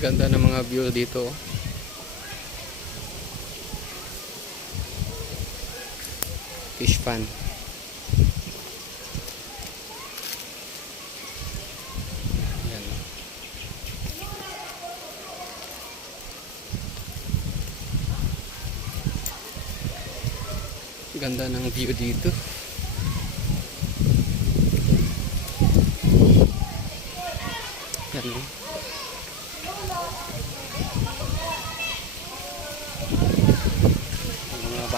Ganda ng mga view dito. Fish pan. Ganda ng view dito. Yan.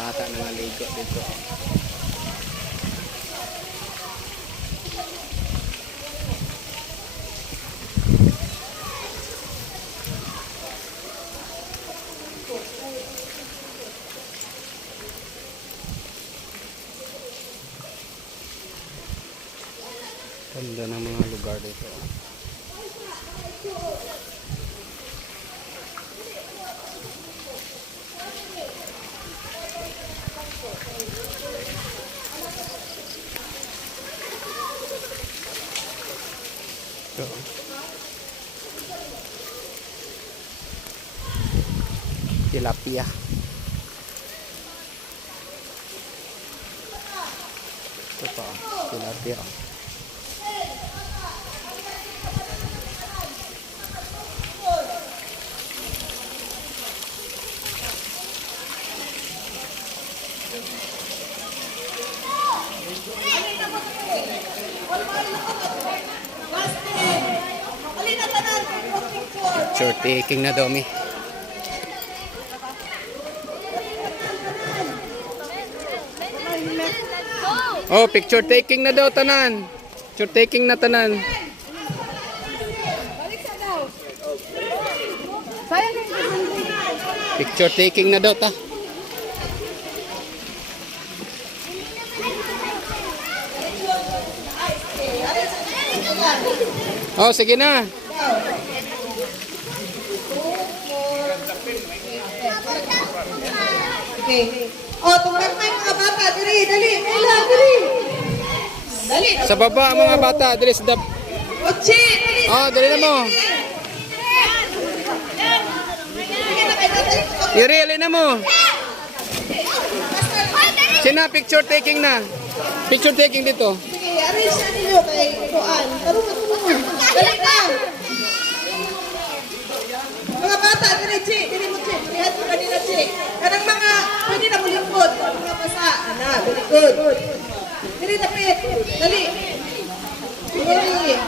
Bata na naligo dito. Ganda ng mga lugar dito. Ito. Tilapia. Ito pa, tilapia. Picture taking na domi. Oh, picture taking na daw tanan. Picture taking na tanan. Picture taking na daw ta. Oh, sige na. Okay. O, tungkol na yung mga bata. Dali, dali. Kayla, dali. Dali. Sa baba mga bata, dali sa dap. Ochi, dali. Oh, dali na mo. Na natin. Irili na mo. Sina picture taking na. Picture taking dito. Sige, arrange na ninyo kay Kuan. Tarong na tulungan. Dali ka. Mga bata, dali, Chi. Dali mo, Chi. Dalihan mo Chi. Kanang mga, pwede na mo lingkod. Mga basa. Ana, good. Dali, dapit. Dali. Dali.